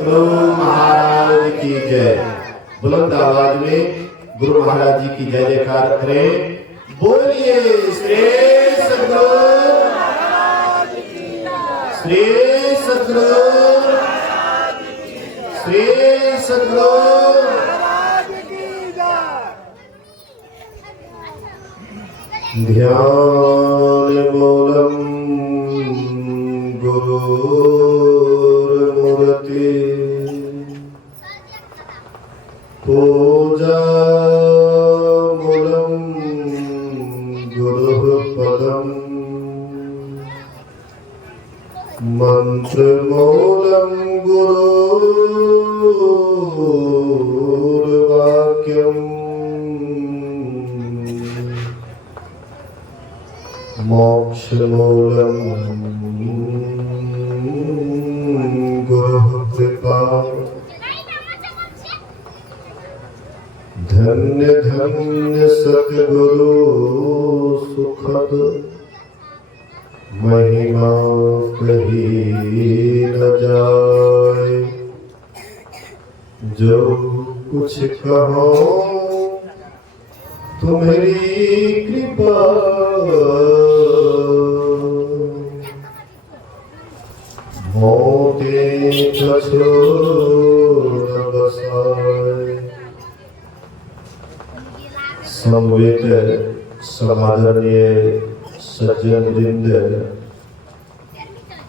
गुरु महाराज की जय। बुलंद आवाज में गुरु महाराज जी की जय जयकार करें। बोलिए श्री सद्गुरु श्री सद्गुरु श्री सद्गुरु। ध्यान मूलम गुरुर्मूर्ति पूजा मूलम गुरुपदम मंत्र मूलम गुरुर्वाक्यम मोक्ष मूलम गुरु कृपा। धन्य धन्य सद्गुरु सुखद महिमा कही न जाए। जो कुछ कहो तुम्हारी कृपा मोते कछो न बसाए। समवेत समादरणीय सज्जन वृंद,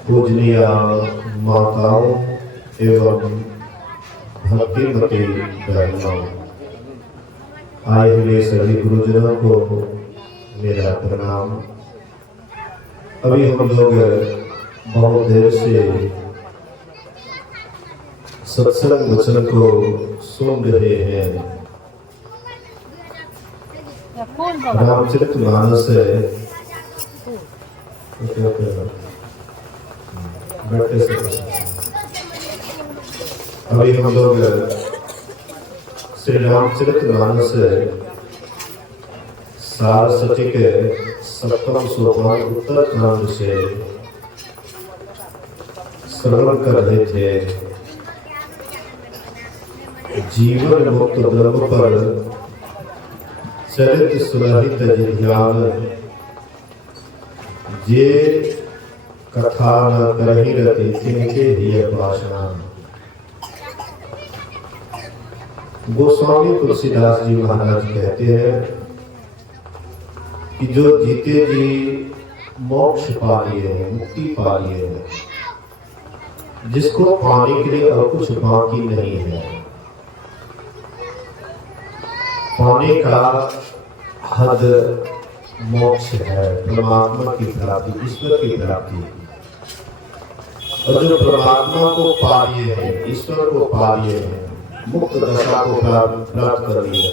पूजनीय माताओं एवं भक्तिमती बहनों, आए हुए सभी गुरुजनों को मेरा प्रणाम। अभी हम लोग बहुत देर से सत्संग वचन को सुन रहे हैं। रामचरितमानस अभी हम लोग श्री रामचरितमानस सारस्वती के सप्तम सोपान उत्तरकांड से श्रवण कर रहे थे। जीवन मुक्त ब्रह्म पर चरित सुलहित ध्यान, जे कथा न करही रति तिनके ही वासना। गोस्वामी तुलसीदास जी महाराज कहते हैं कि जो जीते जी मोक्ष पा लिए हैं, मुक्ति पा लिए हैं, जिसको पाने के लिए और कुछ बाकी नहीं है, पाने का हद मोक्ष है, परमात्मा की प्राप्ति, ईश्वर की प्राप्ति। और जो परमात्मा को पा लिए हैं, ईश्वर को पा लिए हैं, मुक्त दशा को प्राप्त कर लिए,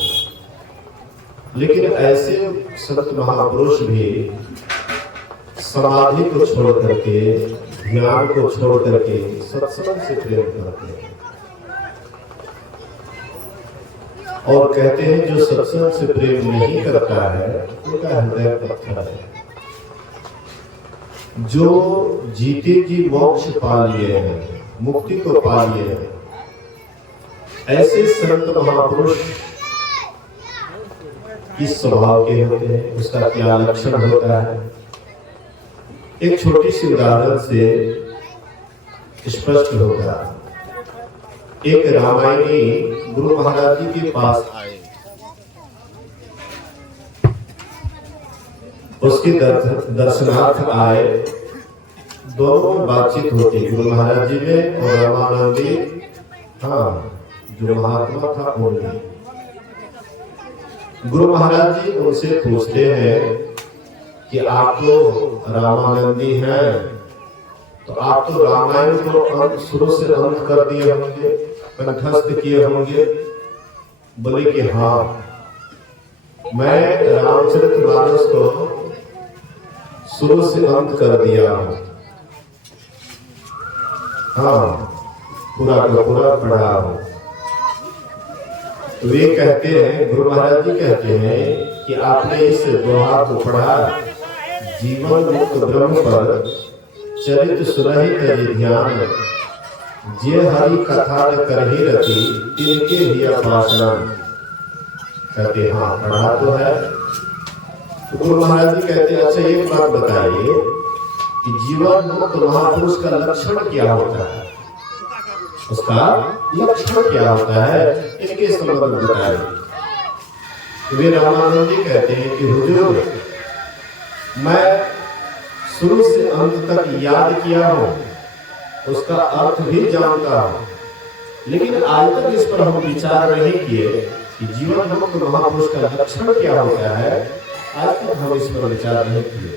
लेकिन ऐसे संत महापुरुष भी समाधि को छोड़ करके, ध्यान को छोड़ करके सत्संग से प्रेम करते हैं और कहते हैं जो सत्संग से प्रेम नहीं करता है उनका हृदय पत्थर है। जो जीते जी मोक्ष पा लिए हैं, मुक्ति को पा लिए हैं, ऐसे संत महापुरुष किस स्वभाव के होते हैं, उसका क्या लक्षण होता है, एक छोटी सी उदाहरण से स्पष्ट होगा। एक रामायणी गुरु महाराज जी के पास आए, उसके दर्शनार्थ आए, दोनों में बातचीत होती, गुरु महाराज जी में और रामानंदी, हाँ जो महात्मा था उनमें। गुरु महाराज जी उनसे पूछते हैं कि आप तो रामानंदी हैं, तो आप तो रामायण को शुरू से अंत कर दिए होंगे, कंठस्थ किए होंगे। बोले कि हाँ, मैं रामचरितमानस को शुरू से अंत कर दिया हूं, हाँ पूरा का पूरा पढ़ा हूं। तो वे कहते हैं, गुरु महाराज जी कहते हैं कि आपने इस दोहा को पढ़ा, जीवन मुक्त ब्रह्म पर चरित सुरहित ध्यान, जे हरि कथा न करही रति तिनके ही अपासरण। कहते हाँ पढ़ा तो है। तो गुरु महाराज जी कहते हैं अच्छा एक बात बताइए कि जीवन मुक्त महापुरुष का लक्षण क्या होता है, उसका लक्षण क्या होता है, इनके संबंध में बताइए। वे रामानंद जी कहते हैं कि हुजूर मैं शुरू से अंत तक याद किया हूं, उसका अर्थ भी जानता हूं, लेकिन आज तक इस पर हम विचार नहीं किए कि जीवन मुक्त महापुरुष का लक्षण क्या होता है। आज तक हम इस पर विचार नहीं किए,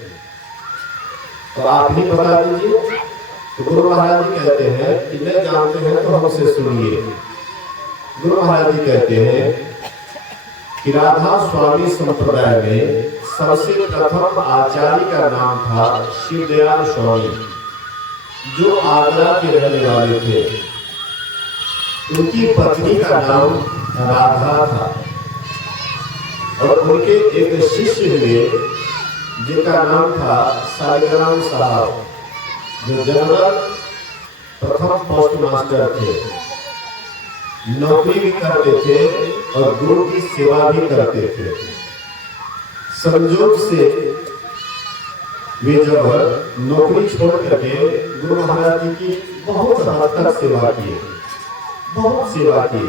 तो आप ही बता दीजिए। तो गुरु महाराज जी कहते हैं कि नहीं जानते हैं तो हमसे सुनिए। गुरु महाराज जी कहते हैं कि राधा स्वामी संप्रदाय में सबसे प्रथम आचार्य का नाम था शिवदयाल स्वामी, जो आगरा के रहने वाले थे। उनकी पत्नी का नाम राधा था और उनके एक शिष्य हुए जिनका नाम था सालिग्राम साहब, जो जनरल प्रथम पोस्ट मास्टर थे, नौकरी भी करते थे और गुरु की सेवा भी करते थे। संयोग से वे जब नौकरी छोड़ करके गुरु महाराज जी की बहुत हद तक सेवा किए, बहुत सेवा की।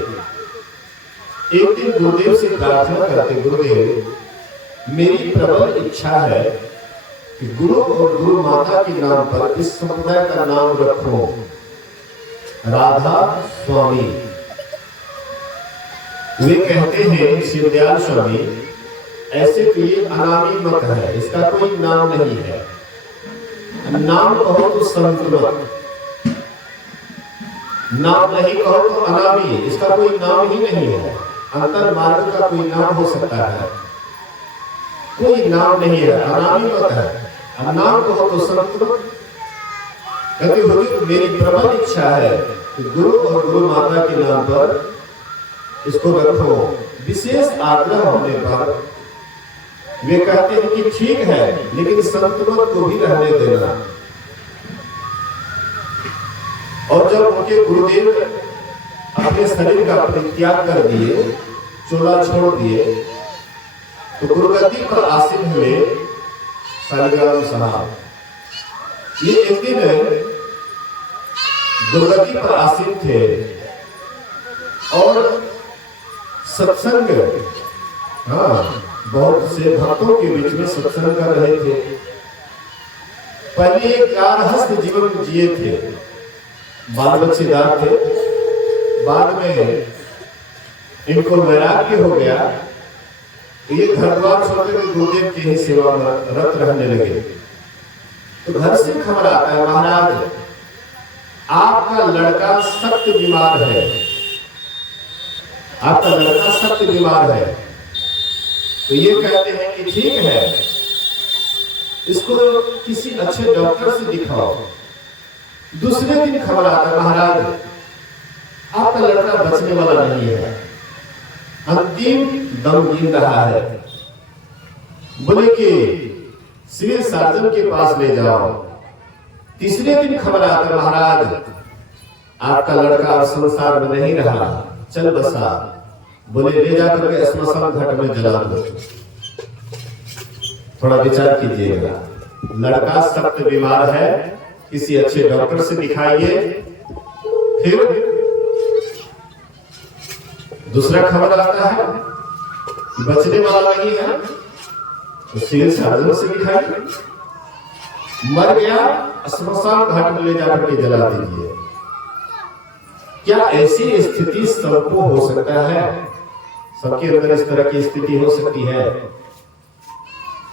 एक दिन गुरुदेव से प्रार्थना करते, गुरुदेव मेरी प्रबल इच्छा है कि गुरु और गुरु माता के नाम पर इस संप्रदाय का नाम रखो राधा स्वामी। वे कहते हैं शिवदयाल स्वामी ऐसे तो ये अनामी मत है, इसका कोई नाम नहीं है। नाम कहो तो संत मत, नाम नहीं कहो तो अनामी, इसका कोई नाम ही नहीं है। अंतर मार्ग का कोई नाम हो सकता है, कोई नाम नहीं है, अनामी मत है। नाम कहो तो संत मत। कहते हुजूर मेरी प्रबल इच्छा है कि गुरु और गुरु माता के नाम पर इसको रखो। विशेष आग्रह होने पर वे कहते हैं कि ठीक है, लेकिन संत मत को भी रहने देना। और जब उनके गुरुदेव अपने शरीर का परित्याग कर दिए, चोला छोड़ दिए, तो गुरुगद्दी पर आसीन हुए सालिग्राम साहब। ये एक दिन गुरुगद्दी पर आसीन थे और सत्संग, हाँ, बहुत से भक्तों के बीच में सत्संग कर रहे थे। पहले एक गारहस्थ जीवन जिए थे, बाल बच्चेदार थे। बाद में इनको वैराग्य हो गया, ये घर द्वार छोड़कर गुरुदेव की ही सेवा में रत रहने लगे। तो घर से खबर आता है महाराज आपका लड़का सख्त बीमार है, आपका लड़का सख्त बीमार है। तो ये कहते हैं कि ठीक है, इसको किसी अच्छे डॉक्टर से दिखाओ। दूसरे दिन खबर आता है महाराज आपका लड़का बचने वाला नहीं है, अंतिम दम गिन रहा है। बोले कि सिविल सर्जन के पास ले जाओ। तीसरे दिन खबर आता है महाराज आपका लड़का संसार में नहीं रहा, चल बसा। बोले ले जाकर के श्मशान घाट में जला दो। थोड़ा विचार कीजिएगा, लड़का सख्त बीमार है, किसी अच्छे डॉक्टर से दिखाइए। फिर दूसरा खबर आता है बचने वाला नहीं है, तो सिविल सर्जन से दिखाइए। मर गया, श्मशान घाट में ले जाकर के जला दीजिए। क्या ऐसी स्थिति सबको हो सकता है? सबके अंदर इस तरह की स्थिति हो सकती है?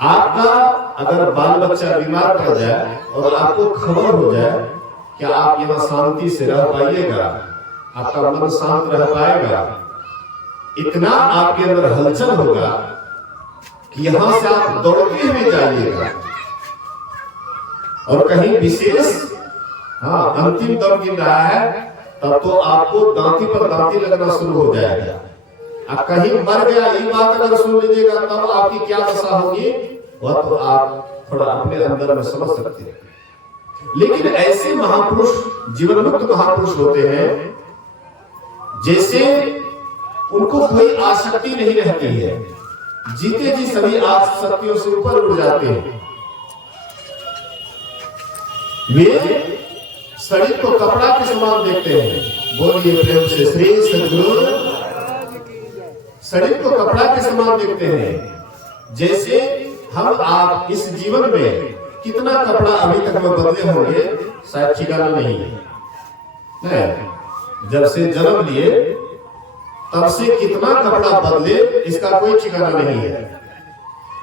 आपका अगर बाल बच्चा बीमार पड़ जाए और आपको खबर हो जाए, क्या आप यहाँ शांति से रह पाइएगा? आपका मन शांत रह पाएगा? इतना आपके अंदर हलचल होगा कि यहां से आप दौड़ते हुए जाइएगा। और कहीं विशेष, हाँ, अंतिम दम गिन रहा है, तब तो आपको दांती पर दांती लगना शुरू हो जाएगा। आप कहीं मर गया ये बात अगर सुन लीजिएगा, तब आपकी क्या दशा होगी वह तो आप थोड़ा अपने अंदर में समझ सकते हैं। लेकिन ऐसे महापुरुष जीवन मुक्त महापुरुष होते हैं जैसे उनको कोई आसक्ति नहीं रहती है, जीते जी सभी आसक्तियों से ऊपर उड़ जाते हैं। वे शरीर को कपड़ा के समान देखते हैं। बोलिए प्रेम से श्री सद्गुरु। शरीर को कपड़ा के समान देखते हैं। जैसे हम आप इस जीवन में कितना कपड़ा अभी तक में बदले होंगे शायद ठिकाना नहीं है। जब से जन्म लिए तब से कितना कपड़ा बदले इसका कोई ठिकाना नहीं है।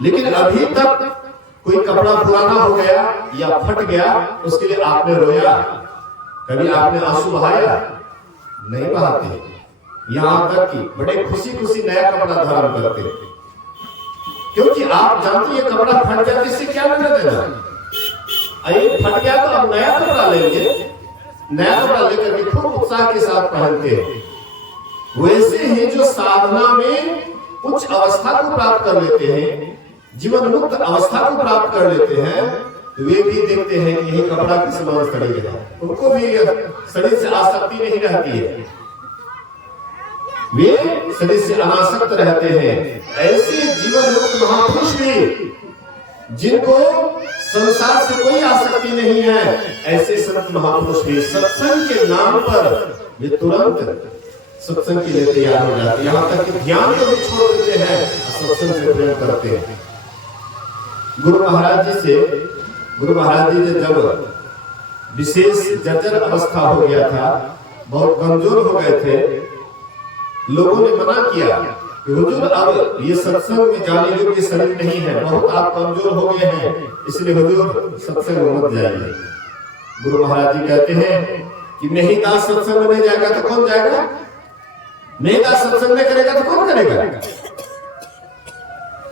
लेकिन अभी तक कोई कपड़ा पुराना हो गया या फट गया उसके लिए आपने रोया? कभी आपने आंसू बहाया? नहीं बहाते। यहां तक कि बड़े खुशी खुशी नया कपड़ा धारण करते, क्योंकि आप जानते हैं कपड़ा फट गया इससे क्या लेना देना। अरे फट गया तो अब नया कपड़ा लेंगे, नया कपड़ा लेकर के खूब उत्साह के साथ पहनते हैं। वैसे ही जो साधना में उच्च अवस्था को प्राप्त कर लेते हैं, जीवन मुक्त अवस्था को प्राप्त कर लेते हैं, वे भी देखते हैं कि यही कपड़ा के समान शरीर है। उनको भी शरीर से आसक्ति नहीं रहती है, वे शरीर से अनासक्त रहते हैं। ऐसे जीवन मुक्त महापुरुष भी जिनको संसार से कोई आसक्ति नहीं है, ऐसे संत महापुरुष भी सत्संग के नाम पर वे तुरंत सत्संग के लिए तैयार हो जाते हैं। यहाँ तक कि ध्यान को भी छोड़ देते हैं, सत्संग से प्रेम करते हैं। गुरु महाराज जी ने जब विशेष जर्जर अवस्था हो गया था, बहुत कमजोर हो गए थे, लोगों ने मना किया कि हुजूर अब ये सत्संग में जाने योग्य शरीर नहीं है, बहुत आप कमजोर हो गए हैं, इसलिए हुजूर सत्संग में मत जाइए। गुरु महाराज जी कहते हैं कि नहीं दास सत्संग में नहीं जाएगा तो कौन जाएगा? नहीं दास सत्संग नहीं करेगा तो कौन करेगा?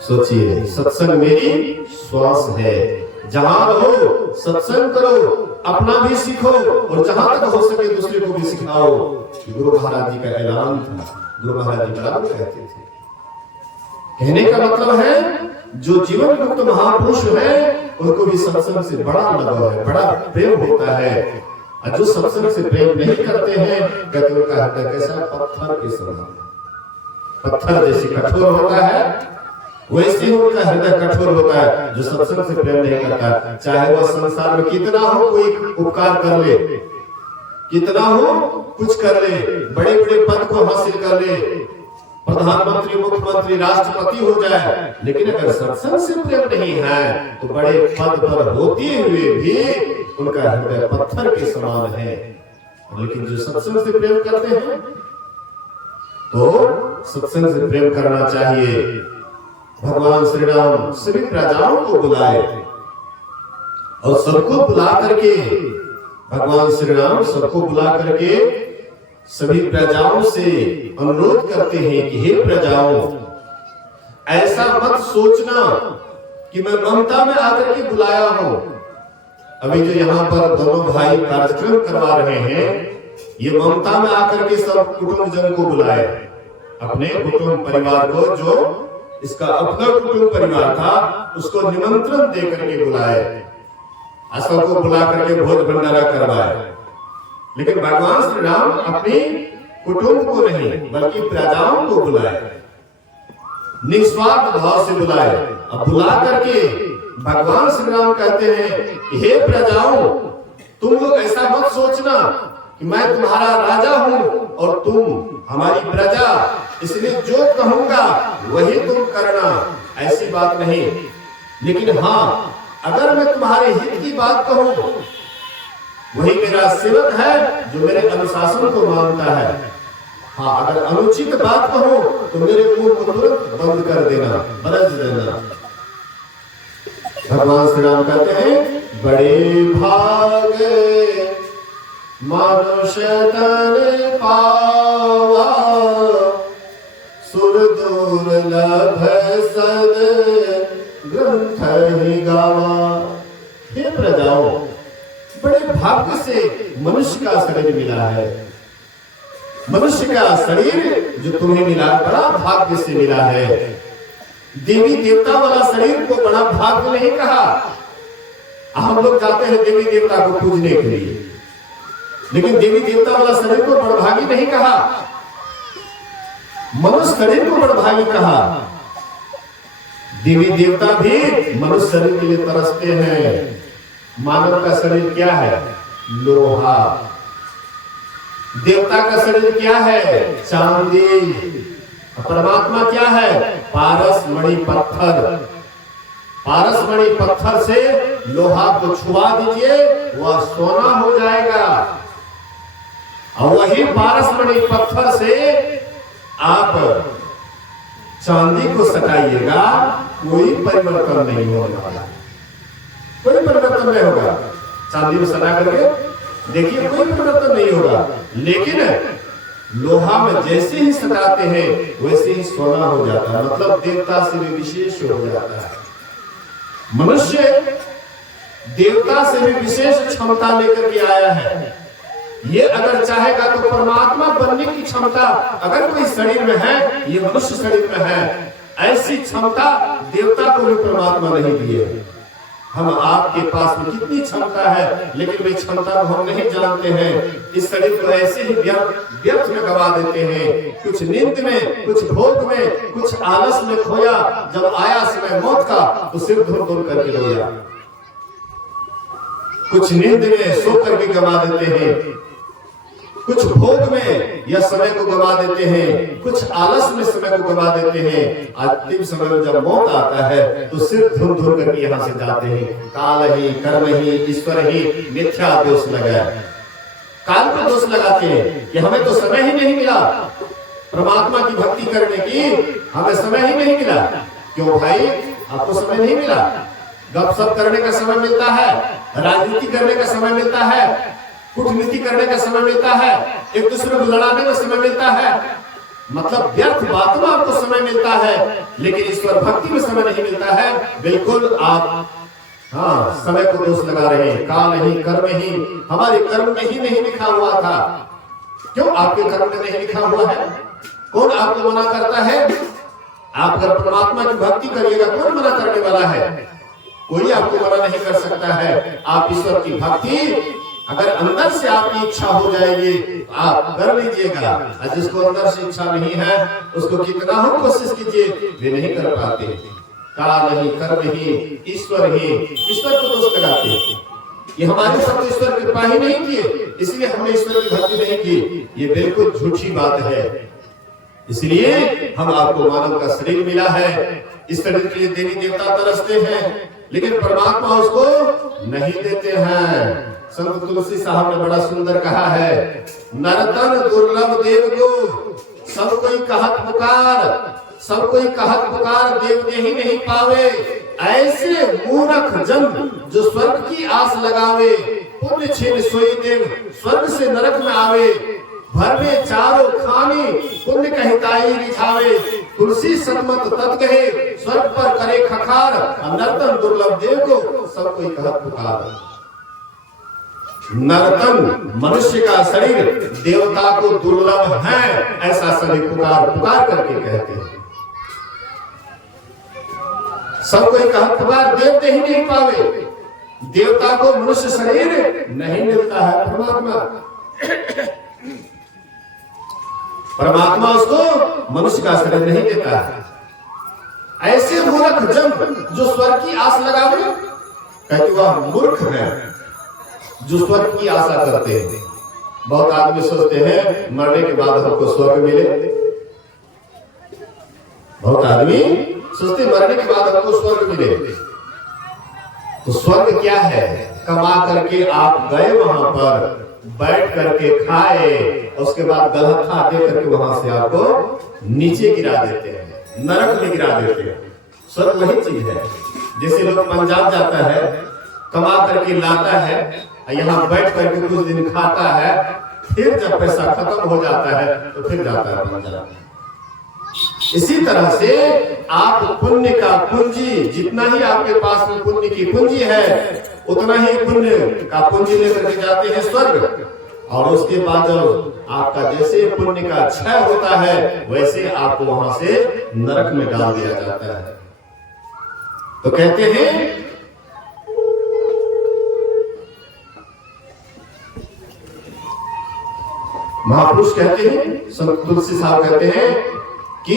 सोचिए, सत्संग मेरी श्वास है। जहां रहो सत्संग करो, अपना भी सीखो और जहां तक हो सके दूसरे को भी सिखाओ। गुरु महाराज जी का ऐलान था। गुरु महाराज जी बराबर कहते थे। कहने का मतलब है जो जीवन मुक्त महापुरुष है उनको भी सत्संग से बड़ा लगाव है, बड़ा प्रेम होता है। और जो सत्संग से प्रेम नहीं करते हैं, कहते उनका हृदय कैसा? पत्थर के समान। पत्थर जैसे कठोर होता है वैसे ही उनका हृदय कठोर होता है जो सत्संग से प्रेम नहीं करता। चाहे वह संसार में कितना हो कोई उपकार कर ले, कितना हो कुछ कर ले, बड़े बड़े पद को हासिल कर ले, प्रधानमंत्री मुख्यमंत्री राष्ट्रपति हो जाए, लेकिन अगर सत्संग से प्रेम नहीं है तो बड़े पद पर होते हुए भी उनका हृदय पत्थर के समान है। लेकिन जो सत्संग से प्रेम करते हैं तो सत्संग से प्रेम करना चाहिए। भगवान श्री राम सभी प्रजाओं को बुलाए और सबको बुला करके, भगवान श्री राम सबको बुला करके सभी प्रजाओं से अनुरोध करते हैं कि हे प्रजाओं, ऐसा मत सोचना कि मैं ममता में आकर के बुलाया हूं। अभी जो यहाँ पर दोनों भाई कार्यक्रम करवा रहे हैं, ये ममता में आकर के सब कुटुंब जन को बुलाए, अपने कुटुंब परिवार को, जो इसका अपना कुटुंब परिवार था उसको निमंत्रण दे करके बुलाए, सबको बुला करके भोज भंडारा करवाए। लेकिन भगवान श्री राम अपने कुटुंब को नहीं बल्कि प्रजाओं को बुलाए, निस्वार्थ भाव से बुलाए। अब बुला करके भगवान श्री राम कहते हैं कि हे प्रजाओं, तुम लोग ऐसा मत सोचना कि मैं तुम्हारा राजा हूं और तुम हमारी प्रजा, इसलिए जो कहूंगा वही तुम करना, ऐसी बात नहीं। लेकिन हाँ, अगर मैं तुम्हारे हित की बात कहूं, वही मेरा सेवक है जो मेरे अनुशासन को मानता है। हाँ, अगर अनुचित बात कहूं तो मेरे मुंह को तुरंत बंद कर देना, बरस देना। भगवान श्री राम कहते हैं, बड़े भागे मनुष्य तन पावा, सुर दुर्लभ सद ग्रंथ ही गावा। हे प्रजाओं, बड़े भाग्य से मनुष्य का शरीर मिला है। मनुष्य का शरीर जो तुम्हें मिला बड़ा भाग्य से मिला है। देवी देवता वाला शरीर को बड़ा भाग्य नहीं कहा, हम लोग जाते हैं देवी देवता को पूजने के लिए, लेकिन देवी देवता वाला शरीर को बड़भागी नहीं कहा, मनुष्य शरीर को बड़भागी कहा। देवी देवता भी मनुष्य शरीर के लिए तरसते हैं। मानव का शरीर क्या है? लोहा। देवता का शरीर क्या है? चांदी। परमात्मा क्या है? पारस मणि पत्थर। पारस मणि पत्थर से लोहा को छुआ दीजिए, वह सोना हो जाएगा। और वही पारस मणि पत्थर से आप चांदी को सटाइएगा, कोई परिवर्तन नहीं होने वाला, कोई परिवर्तन नहीं होगा। चांदी में सटा करके देखिए, कोई परिवर्तन नहीं होगा। लेकिन लोहा में जैसे ही सटाते हैं वैसे ही सोना हो जाता है, मतलब देवता से भी विशेष हो जाता है। मनुष्य देवता से भी विशेष क्षमता लेकर के आया है। ये अगर चाहेगा तो परमात्मा बनने की क्षमता अगर कोई शरीर में है, ये मनुष्य शरीर में है, ऐसी क्षमता देवता को भी परमात्मा नहीं दी है। हम आपके पास में कितनी क्षमता है, लेकिन वे क्षमता को हम नहीं जानते हैं। इस शरीर को ऐसे ही व्यर्थ में गवा देते हैं, कुछ नींद में, कुछ भोग में, कुछ आलस में खोया। जब आया समय मौत का तो सिर धुर धुर करके रोया। कुछ नींद में सोकर भी गवा देते हैं, कुछ भोग में या समय को गवा देते हैं, कुछ आलस में समय को गवा देते हैं। अंतिम समय में जब मौत आता है तो सिर धुर धुर करके यहाँ से जाते हैं। काल ही, कर्म ही, ईश्वर ही, मिथ्या दोष लगा। काल को दोष लगाते हैं कि हमें तो समय ही नहीं मिला परमात्मा की भक्ति करने की, हमें समय ही नहीं मिला। क्यों भाई, आपको समय नहीं मिला? गपशप करने का समय मिलता है, राजनीति करने का समय मिलता है, कूटनीति करने का समय मिलता है, एक दूसरे को लड़ाने का समय मिलता है, मतलब व्यर्थ बातों में आपको समय मिलता है, लेकिन ईश्वर भक्ति में समय नहीं मिलता है। बिल्कुल आप समय को दोष लगा रहे हैं। काल ही, कर्म ही, हमारे कर्म में ही नहीं लिखा हुआ था। क्यों आपके कर्म में नहीं लिखा हुआ है? कौन आपको मना करता है? आप अगर परमात्मा की भक्ति करिएगा, कौन मना करने वाला है? कोई आपको मना नहीं कर सकता है। आप ईश्वर की भक्ति अगर अंदर से आपकी इच्छा हो जाएगी आप कर लीजिएगा, और जिसको अंदर से इच्छा नहीं है उसको कितना हो कोशिश कीजिए, वे नहीं कर पाते। काल ही, कर्म ही, ईश्वर ही, ईश्वर को दोष लगाते हैं। ये हमारे साथ ईश्वर कृपा ही नहीं किए, इसलिए हमने ईश्वर की भक्ति नहीं की। ये बिल्कुल झूठी बात है। इसलिए हम आपको मानव का शरीर मिला है, इस शरीर के लिए देवी देवता तरसते हैं, लेकिन परमात्मा उसको नहीं देते हैं। संत तुलसी साहब ने बड़ा सुंदर कहा है, नरतन दुर्लभ देव को सब कोई कहत पुकार, सब कोई कहत पुकार, देव दे ही नहीं पावे। ऐसे मूर्ख जन जो स्वर्ग की आस लगावे, पुण्य छीन सोई देव स्वर्ग से नरक में आवे। भर में चारों खानी पुण्य कहताई रिझावे, तुलसी सन्मत तत् कहे स्वर्ग पर करे खखार। नरतन दुर्लभ देव को सब कोई कहत पुकार। नरतन मनुष्य का शरीर देवता को दुर्लभ है, ऐसा शरीर पुकार पुकार करके कहते हैं। सब कोई कहत पुकार, देव दे ही नहीं पावे। देवता को मनुष्य शरीर नहीं मिलता है। परमात्मा उसको मनुष्य का शरीर नहीं देता है। ऐसे मूर्ख जन जो स्वर्ग की आस लगावे, कहते वह मूर्ख है जो स्वर्ग की आशा करते हैं। बहुत आदमी सोचते हैं मरने के बाद हमको स्वर्ग मिले। बहुत आदमी सोचते मरने के बाद हमको स्वर्ग मिले। तो स्वर्ग क्या है? कमा करके आप गए वहां पर, बैठ करके खाए, उसके बाद गलथा दे करके वहां से आपको नीचे गिरा देते हैं, नरक में गिरा देते हैं। स्वर्ग वही चीज है। जैसे लोग पंजाब जाता है, कमा करके लाता है, यहाँ बैठ करके कुछ दिन खाता है, फिर जब पैसा खत्म हो जाता है तो फिर जाता है पंजाब। इसी तरह से आप पुण्य का पूंजी, जितना ही आपके पास में पुण्य की पूंजी है, उतना ही पुण्य का पूंजी लेकर के जाते हैं स्वर्ग। और उसके बाद जब आपका जैसे पुण्य का क्षय होता है, वैसे आपको वहां से नरक में डाल दिया जाता है। तो कहते हैं महापुरुष कहते हैं, संत तुलसी साहब कहते हैं कि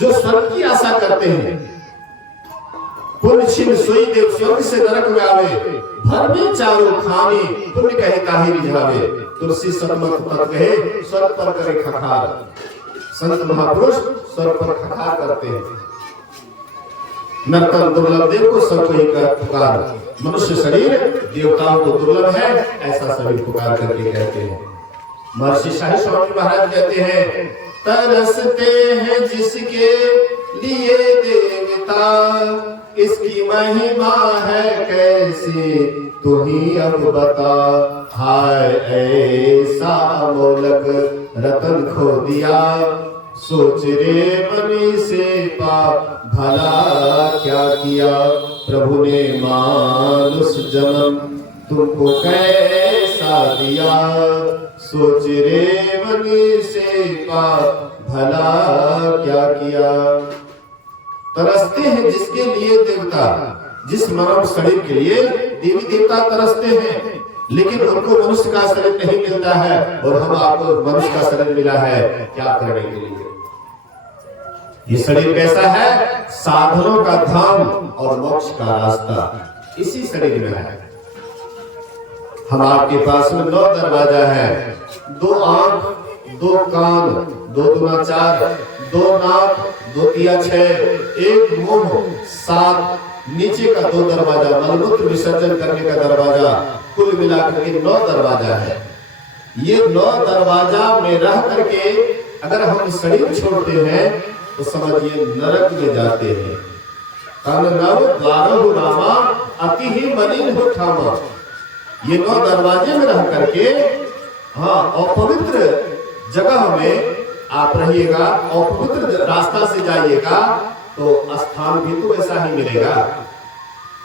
जो स्वर्ग की आशा करते हैं, पुण्य छिन सोई देव स्वर्ग से नरक में आवे, भर में चारों खानी पुण्य कहे ताहि रिझावे। तुलसी सतमत तत् कहे स्वर्ग पर करे खखार। संत महापुरुष स्वर्ग पर खखार करते हैं। नरतन दुर्लभ देव को सब कोई कर पुकार, मनुष्य शरीर देवताओं को दुर्लभ है, ऐसा सभी पुकार करके कहते हैं। महर्षि शाही स्वामी महाराज कहते हैं, तरसते हैं जिसके लिए देवता, इसकी महिमा है कैसी तू ही अब बता। हाय ऐसा अमोलक रतन खो दिया, सोच रे मनी से पाप भला क्या किया। प्रभु ने मानुष जन्म तुमको कैसा दिया, सोच रे मनी से पाप भला क्या किया। तरसते हैं जिसके लिए देवता, जिस मानव शरीर के लिए देवी देवता तरसते हैं, लेकिन उनको मनुष्य का शरीर नहीं मिलता है और हम आपको मनुष्य का शरीर मिला है क्या करने के लिए। ये शरीर कैसा है? साधनों का धाम और मोक्ष का रास्ता इसी शरीर में है। हम आपके पास में 9 दरवाजा है, 2 आंख, 2 कान, 2 दूना 4, 2 नाक, 2 तिया 6, 1 मुंह, 7, नीचे का 2 दरवाजा, मलमूत्र विसर्जन करने का दरवाजा, कुल मिलाकर के 9 दरवाजा है। ये 9 दरवाजा में रह करके अगर हम शरीर छोड़ते हैं तो समझिए नरक में जाते हैं। तन नव द्वारहु रामा अति ही मलिन हो ठामा। ये 9 दरवाजे में रह करके अपवित्र जगह में आप रहिएगा, अपवित्र रास्ता से जाइएगा तो स्थान भी तो ऐसा ही मिलेगा।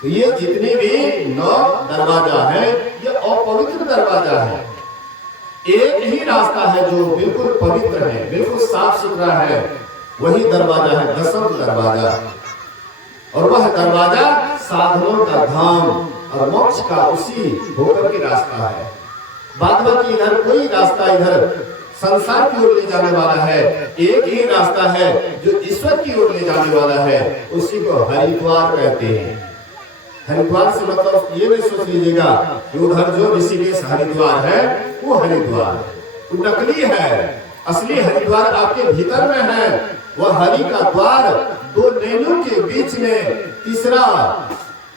तो ये जितने भी 9 दरवाजा है ये अपवित्र दरवाजा है। एक ही रास्ता है जो बिल्कुल पवित्र है, बिल्कुल साफ सुथरा है, वही दरवाजा है 10वां दरवाजा। और वह दरवाजा साधनों का धाम और मोक्ष का उसी होकर के रास्ता है। बाद बाकी इधर कोई रास्ता इधर संसार की ओर ले जाने वाला है, एक ही रास्ता है जो ईश्वर की ओर ले जाने वाला है, उसी को हरिद्वार कहते हैं। हरिद्वार से मतलब ये नहीं सोच लीजिएगा कि उधर जो ऋषिकेश हरिद्वार है वो हरिद्वार, वो नकली है। असली हरिद्वार आपके भीतर में है। वह हरि का द्वार 2 नैनों के बीच में तीसरा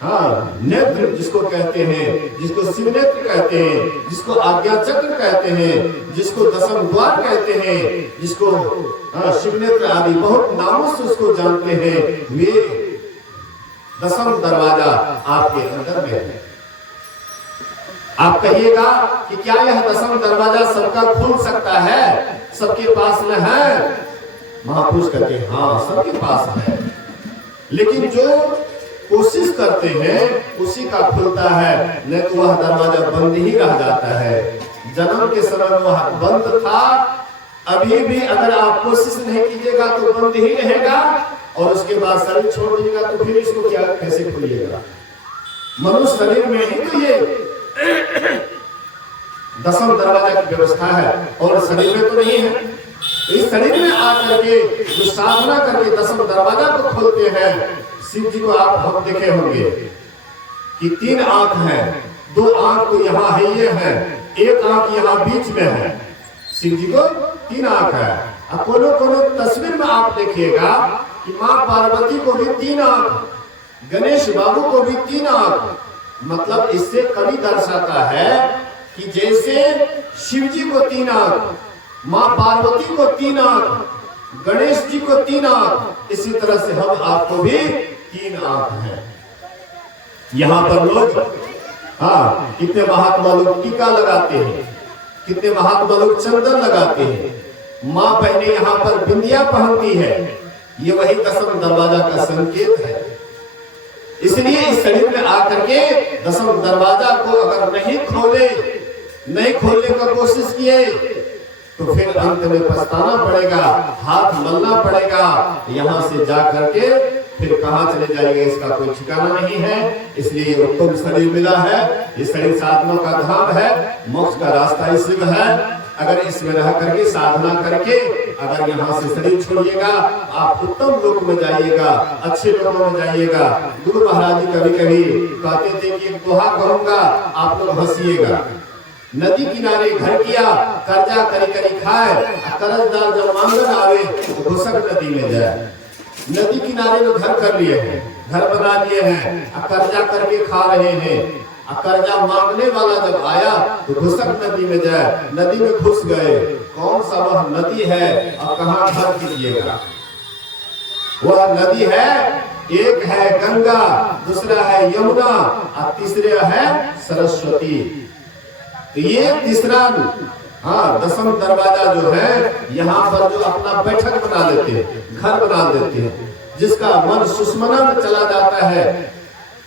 नेत्र जिसको कहते हैं, जिसको शिव नेत्र कहते हैं, जिसको आज्ञा चक्र कहते हैं, जिसको 10वां द्वार कहते हैं, जिसको शिव नेत्र आदि बहुत नामों से उसको जानते हैं। वे 10वां दरवाजा आपके अंदर में है। आप कहिएगा कि क्या यह 10वां दरवाजा सबका खुल सकता है, सबके पास में है? महापुरुष कहते हैं हाँ सबके पास है, लेकिन जो कोशिश करते हैं उसी का खुलता है, नहीं तो वह दरवाजा बंद ही रह जाता है। जन्म के समय वह बंद था, अभी भी अगर आप कोशिश नहीं कीजिएगा तो बंद ही रहेगा, और उसके बाद शरीर छोड़ दीजिएगा तो फिर इसको क्या कैसे खुलिएगा? मनुष्य शरीर में ही तो ये 10वां दरवाजा की व्यवस्था है और शरीर में तो नहीं है। इस शरीर में आकर के जो साधना करके 10वां दरवाजा को खोलते हैं, शिव जी को आप हम देखे होंगे कि 3 आंख है, 2 आंख तो यहाँ है, ये है, 1 आंख यहाँ बीच में है। शिव जी को 3 आंख है। अब कोनो तस्वीर में आप देखिएगा कि माँ पार्वती को भी 3 आंख, गणेश बाबू को भी 3 आंख। मतलब इससे कवि दर्शाता है कि जैसे शिव जी को 3 आंख, माँ पार्वती को 3 आंख, गणेश जी को 3 आंख, इसी तरह से हम आपको भी 3 आंख हैं। यहाँ पर लोग कितने महात्मा लोग टीका लगाते हैं, कितने महात्मा लोग चंदन लगाते हैं। माँ पहले यहाँ पर बिंदिया पहनती है, ये वही 10वां दरवाजा का संकेत है। इसलिए इस शरीर में आकर के 10वां दरवाजा को अगर नहीं खोलने का कोशिश किए तो फिर अंत में पछताना पड़ेगा, हाथ मलना पड़ेगा। यहाँ से जा करके फिर कहाँ चले जाएंगे इसका कोई ठिकाना नहीं है। इसलिए उत्तम शरीर मिला है, ये शरीर साधनों का धाम है, मोक्ष का रास्ता इसी में है। अगर इसमें रह करके साधना करके अगर यहाँ से शरीर छोड़िएगा, आप उत्तम लोक में जाइएगा, अच्छे लोगों में जाइएगा। गुरु महाराज जी कभी कभी कहते थे कि एक दोहा कहूंगा, आप लोग हंसिएगा। नदी किनारे घर किया, कर्जा करी करी खाए, कर्जदार जब मांगन आवे तो घुसक नदी में जाए। नदी किनारे में घर कर लिए हैं, घर बना लिए हैं, कर्जा करके खा रहे हैं। कर्जा मांगने वाला जब आया तो घुसक नदी में जाए, नदी में घुस गए। कौन सा वह नदी है और कहाँ घर कीजिएगा? वह नदी है, एक है गंगा, दूसरा है यमुना और तीसरा है सरस्वती। तो ये तीसरा दसम दरवाजा जो है, यहाँ पर जो अपना बैठक बना लेते हैं, घर बना देते हैं, जिसका मन सुषमना में चला जाता है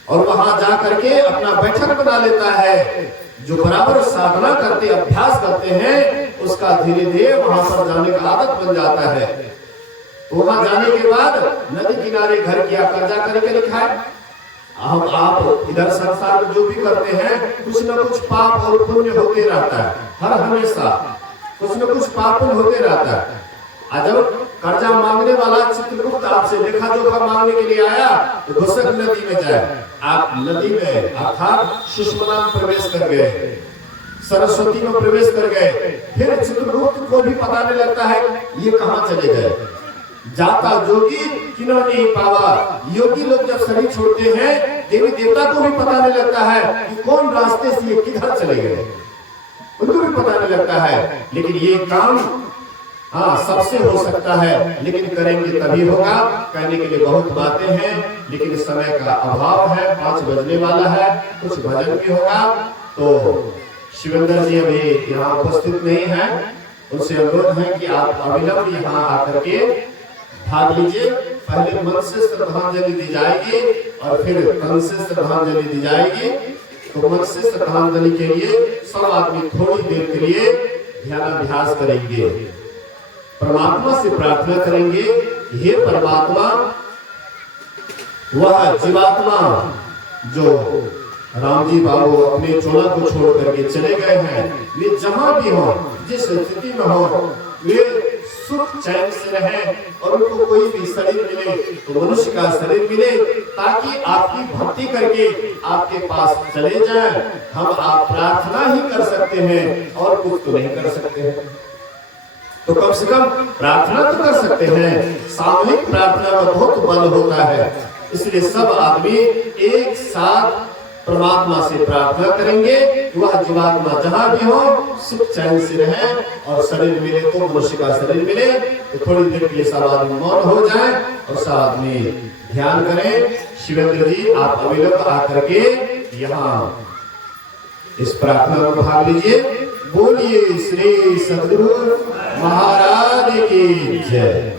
और वहां जा करके अपना बैठक बना लेता है, जो बराबर साधना करते अभ्यास करते हैं, उसका धीरे धीरे वहां पर जाने का आदत बन जाता है। वहां जाने के बाद नदी किनारे घर किया, कर्जा करके लिखा है। अब आप इधर संसार में जो भी करते हैं, कुछ न कुछ पाप और पुण्य होते रहता है, हर हमेशा कुछ न कुछ पाप पुण्य होते रहता है। जब कर्जा मांगने वाला चित्रगुप्त आपसे लेखा जोखा मांगने के लिए आया तो घुसक नदी में जाए। आप नदी में अर्थात सुषमना में प्रवेश कर गए, सरस्वती में प्रवेश कर गए। फिर चित्रगुप्त को भी पता नहीं लगता है ये कहाँ चले गए। जाता जोगी किन्हों नहीं पावा। योगी लोग जब शरीर छोड़ते हैं, देवी देवता को भी पता नहीं लगता है कि कौन रास्ते से ये किधर चले गए, उनको भी पता नहीं लगता है। लेकिन ये काम सबसे हो सकता है, लेकिन करेंगे तभी होगा। कहने के लिए बहुत बातें हैं, लेकिन समय का अभाव है, 5 बजने वाला है, कुछ भजन भी होगा। तो शिवेंद्र जी अभी यहाँ उपस्थित नहीं है, उनसे अनुरोध है कि आप अविलंब यहाँ आकर के भाग लीजिए। पहले मन से श्रद्धांजलि दी जाएगी और फिर तन से श्रद्धांजलि दी जाएगी। तो मन से श्रद्धांजलि के लिए सब आदमी थोड़ी देर के लिए ध्यानाभ्यास करेंगे, परमात्मा से प्रार्थना करेंगे, हे परमात्मा, वह जीवात्मा जो राम जी बाबू अपने चोला को छोड़ करके चले गए हैं, वे जहां भी हो, जिस स्थिति में हो, वे सुख चैन से रहें और उनको कोई भी शरीर मिले तो मनुष्य का शरीर मिले, ताकि आपकी भक्ति करके आपके पास चले जाएं। हम आप प्रार्थना ही कर सकते हैं और कुछ तो नहीं कर सकते हैं, तो कम से कम प्रार्थना तो कर सकते हैं। सामूहिक प्रार्थना का बहुत बल होता है, इसलिए सब आदमी एक साथ परमात्मा से प्रार्थना करेंगे कि वह जीवात्मा जहां भी हो सुख चैन से रहे और शरीर मिले तो मनुष्य का शरीर मिले। तो थोड़ी देर के लिए सब आदमी मौन हो जाए और सब आदमी ध्यान करें। शिवेंद्र जी आप अविलंब आकर के यहाँ इस प्रार्थना में भाग लीजिए। बोलिए श्री सद्गुरु महाराज की जय।